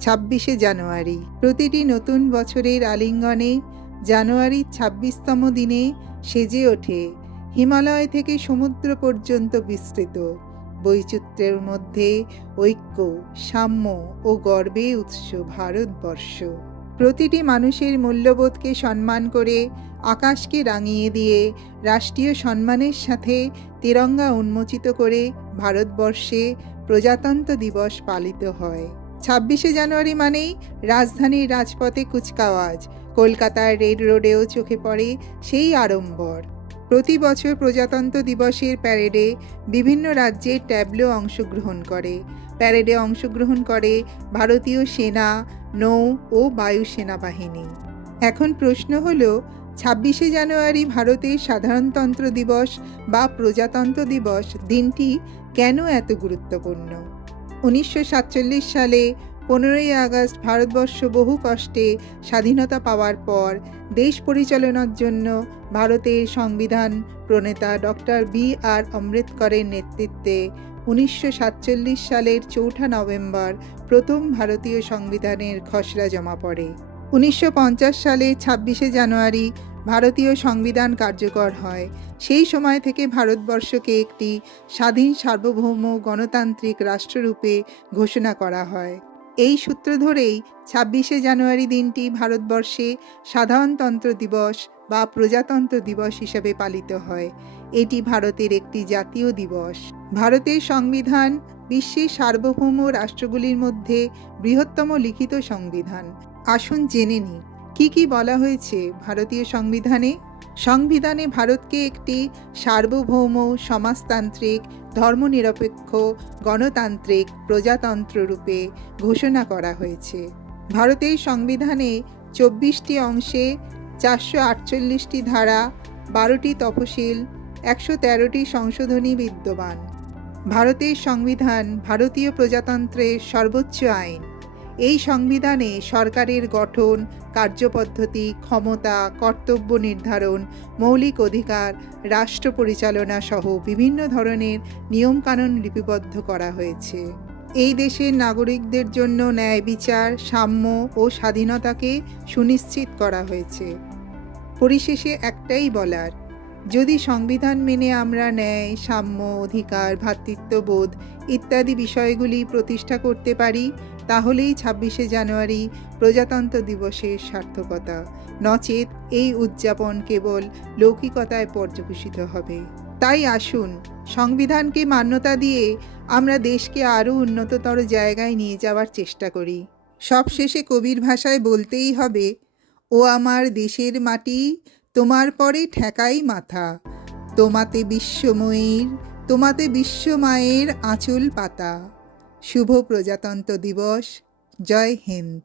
ছাব্বিশে জানুয়ারি। প্রতিটি নতুন বছরের আলিঙ্গনে জানুয়ারির ছাব্বিশতম দিনে সেজে ওঠে। হিমালয় থেকে সমুদ্র পর্যন্ত বিস্তৃত। বৈচিত্র্যের মধ্যে ঐক্য, সাম্য ও গর্বে উৎস ভারতবর্ষ। প্রতিটি মানুষের মূল্যবোধকে সম্মান করে আকাশকে রাঙিয়ে দিয়ে রাষ্ট্রীয় সম্মানের সাথে তিরঙ্গা উন্মোচিত করে ভারতবর্ষে প্রজাতন্ত্র দিবস পালিত হয়। ছাব্বিশে জানুয়ারি মানেই রাজধানীর রাজপথে কুচকাওয়াজ। কলকাতার রেড রোডেও চোখে পড়ে সেই আড়ম্বর। প্রতি বছর প্রজাতন্ত্র দিবসের প্যারেডে বিভিন্ন রাজ্যের ট্যাবলো অংশগ্রহণ করে। প্যারেডে অংশগ্রহণ করে ভারতীয় সেনা, নৌ ও বায়ু সেনাবাহিনী। এখন প্রশ্ন হলো, ছাব্বিশে জানুয়ারি ভারতের সাধারণতন্ত্র দিবস বা প্রজাতন্ত্র দিবস দিনটি কেন এত গুরুত্বপূর্ণ? উনিশশো সাতচল্লিশ সালে পনেরোই আগস্ট ভারতবর্ষ বহু কষ্টে স্বাধীনতা পাওয়ার পর দেশ পরিচালনার জন্য ভারতের সংবিধান প্রণেতা ডক্টর বি আর আম্বেদকরের নেতৃত্বে উনিশশো সাতচল্লিশ সালের চৌঠা নভেম্বর প্রথম ভারতীয় সংবিধানের খসড়া জমা পড়ে। উনিশশো পঞ্চাশ সালে ছাব্বিশে জানুয়ারি ভারতীয় সংবিধান কার্যকর হয়। সেই সময় থেকে ভারতবর্ষকে একটি স্বাধীন সার্বভৌম গণতান্ত্রিক রাষ্ট্ররূপে ঘোষণা করা হয়। এই সূত্র ধরেই ছাব্বিশে জানুয়ারি দিনটি ভারতবর্ষে সাধারণতন্ত্র দিবস বা প্রজাতন্ত্র দিবস হিসেবে পালিত হয়। এটি ভারতের একটি জাতীয় দিবস। ভারতের সংবিধান বিশ্বের সার্বভৌম রাষ্ট্রগুলির মধ্যে বৃহত্তম লিখিত সংবিধান। আসুন জেনে নিই। কি কি বলা হয়েছে ভারতীয় সংবিধানে? সংবিধানে ভারতকে একটি সার্বভৌম, সমাজতান্ত্রিক, ধর্মনিরপেক্ষ, গণতান্ত্রিক, প্রজাতন্ত্র রূপে ঘোষণা করা হয়েছে। ভারতের সংবিধানে চব্বিশটি অংশে চারশো আটচল্লিশটি ধারা, বারোটি তফসিল, একশো তেরোটি সংশোধনী বিদ্যমান। ভারতের সংবিধান ভারতীয় প্রজাতন্ত্রের সর্বোচ্চ আইন। এই সংবিধানে সরকারের গঠন, কার্যপদ্ধতি, ক্ষমতা, কর্তব্য নির্ধারণ, মৌলিক অধিকার, রাষ্ট্র পরিচালনা সহ বিভিন্ন ধরনের নিয়মকানুন লিপিবদ্ধ করা হয়েছে। এই দেশের নাগরিকদের জন্য ন্যায় বিচার, সাম্য ও স্বাধীনতাকে সুনিশ্চিত করা হয়েছে। পরিশেষে একটাই বলার, যদি সংবিধান মেনে আমরা ন্যায়, সাম্য, অধিকার ভ্রাতৃত্ববোধ ইত্যাদি বিষয়গুলি প্রতিষ্ঠা করতে পারি তাহলেই ছাব্বিশে জানুয়ারি প্রজাতন্ত্র দিবসের সার্থকতা। নচেত এই উদযাপন কেবল লৌকিকতায় পর্যবেসিত হবে। তাই আসুন, সংবিধানকে মান্যতা দিয়ে আমরা দেশকে আরও উন্নততর জায়গায় নিয়ে যাওয়ার চেষ্টা করি। সবশেষে কবির ভাষায় বলতেই হবে, ও আমার দেশের মাটি, তোমার পরে ঠেকাই মাথা। তোমাতে বিশ্বময়ীর, তোমাতে বিশ্বমায়ের আঁচল পাতা। শুভ প্রজাতন্ত্র দিবস জয় হিন্দ।